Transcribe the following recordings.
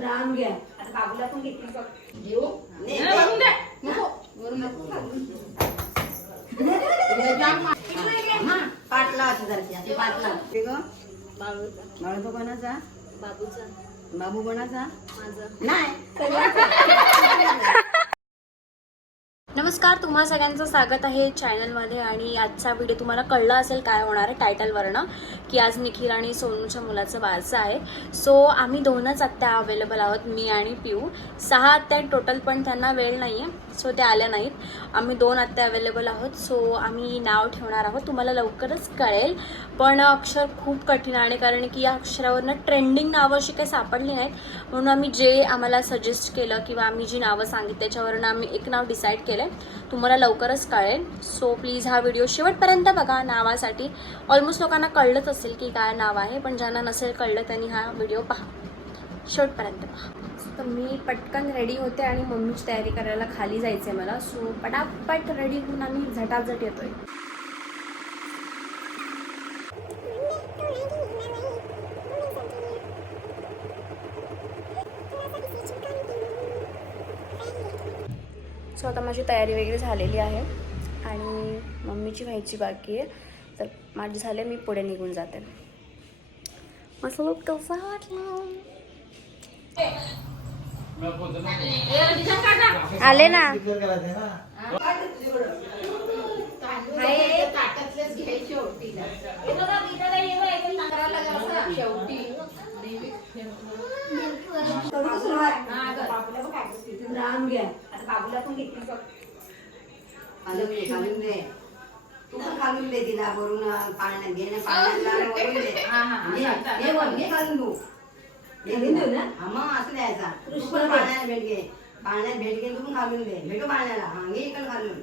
राम घ्या. आता बाबूला पण घेतली घेऊ. हा, पाटला असं पाटला. ते ग? बाळू तो कोणाचा बाबूचा. बाबू कोणाचा माझा. नाही. नमस्कार तुम्हा सगळ्यांचं स्वागत आहे चॅनलमध्ये आणि आजचा व्हिडिओ तुम्हाला कळला असेल काय होणार आहे टायटलवरनं की आज निखिल आणि सोनूच्या मुलाचं बारसं आहे. सो आम्ही दोनच आत्या अवेलेबल आहोत मी आणि पिऊ. सहा आत्या टोटल पण त्यांना वेळ नाही आहे सो त्या आल्या नाहीत. आम्ही दोन आत्या अवेलेबल आहोत सो आम्ही नाव ठेवणार आहोत. तुम्हाला लवकरच कळेल पण अक्षर खूप कठीण आहे कारण की या अक्षरावरनं ट्रेंडिंग नावं अशी काही सापडली नाहीत. म्हणून आम्ही जे आम्हाला सजेस्ट केलं किंवा आम्ही जी नावं सांगितली त्याच्यावरनं आम्ही एक नाव डिसाईड केलं तुम्हाला लवकरच कळेल. सो प्लीज हा व्हिडिओ शेवटपर्यंत बघा. नावासाठी ऑलमोस्ट लोकांना कळलंच असेल की काय नाव आहे पण ज्यांना नसेल कळलं त्यांनी हा व्हिडिओ पहा. शेवटपर्यंत पहा. तर मी पटकन रेडी होते आणि मम्मीची तयारी करायला खाली जायचं आहे मला. सो पटापट रेडी होऊन आम्ही झटाझट येतोय. सो आता माझी तयारी वगैरे झालेली आहे आणि मम्मीची व्हायची बाकी आहे. तर माझी झाले मी पुढे निघून जाते. मस्त लुक कसा वाटला. आले ना. राम घ्या. बाबूला पण घेतली दे दे. तू पण खालून दे तिला वरून पाण्यात घे ना पाण्यात हा, हा, हा. तू. देऊ ना? हा, मग असं द्यायचा तू पण घे. पाण्यात भेट घे. पाण्यात भेट घे तू पण खालून दे. भेटू पाण्याला. हा घे इकडं खालून.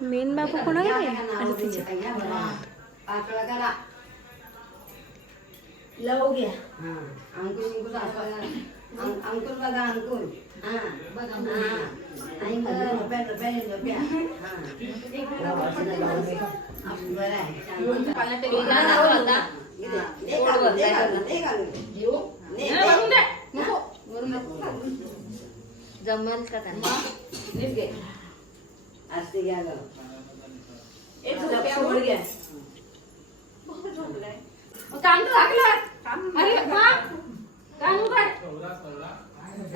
मेन घ्या, कोणाला घ्या, आहे? नाव दे, घ्या, बरं. पाच वेळा करा. लव घ्या. हा अंकुश अंकुश असं अं- अंकुर बघा अंकुर हा बघा हा. जमल का असते घ्या कानू लागलं अरे कानू काढ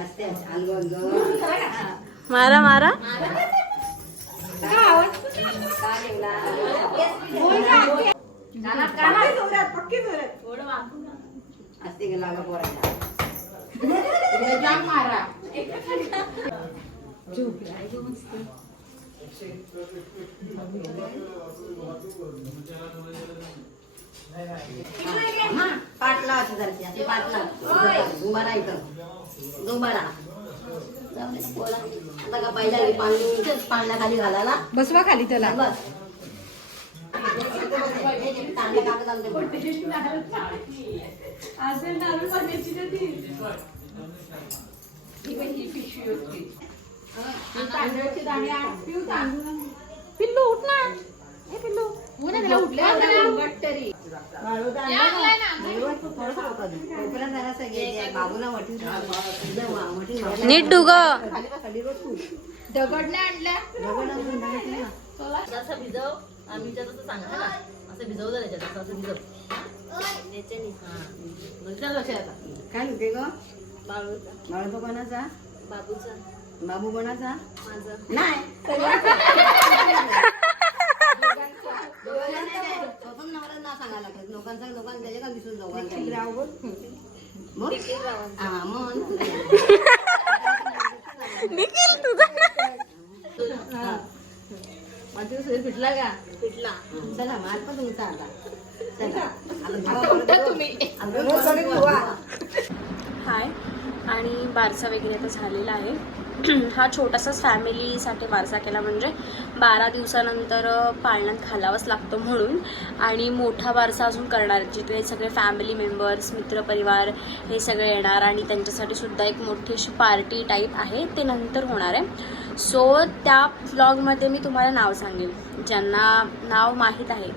असते अलगो मारा मारा पाटला असं जराशी, पाटला. उभा इथं. उभा राहा. आता का पाणी पाण्याखाली घालायला. बसवा खाली त्याला. बस. ही ही ही. पिल्लू उठ ना. पिल्लू. तरी नीट डुग खाली बस, खाली बस तू. दगड नाही आणल्या. जसं भिजव आम्ही जसं सांगता ना असं भिजवलं त्याच्यात असं भिजव. काय होते ग? बाळूचा. बाळू तो कोणाचा? बाबूचा. बाबू कोणाचा? माझा. नाही. हा. मग माझी सूर्य फिटला का? पिटला चला मार पण तुमचा आता. चला. आता तुम्ही. हाय. आणि बारसा वगैरे आता झालेला आहे. हा छोटासाच फॅमिलीसाठी बारसा केला म्हणजे बारा दिवसानंतर पाळण्यात घालावाच लागतो म्हणून. आणि मोठा बारसा अजून करणार जिथे सगळे फॅमिली मेंबर्स मित्रपरिवार हे सगळे येणार आणि त्यांच्यासाठी सुद्धा एक मोठी अशी पार्टी टाईप आहे. ते नंतर होणार आहे. सो त्या ब्लॉगमध्ये मी तुम्हाला नाव सांगेन. ज्यांना नाव माहीत आहे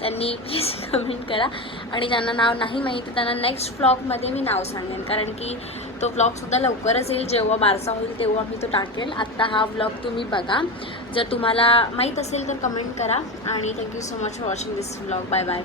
त्यांनी प्लीज कमेंट करा. आणि ज्यांना नाव नाही माहिती त्यांना नेक्स्ट ब्लॉगमध्ये मी नाव सांगेन. कारण की तो व्लॉगसुद्धा लवकरच येईल. जेव्हा बारसा होईल तेव्हा मी तो टाकेल. आत्ता हा व्लॉग तुम्ही बघा. जर तुम्हाला माहीत असेल तर कमेंट करा. आणि thank you so much for watching this vlog bye bye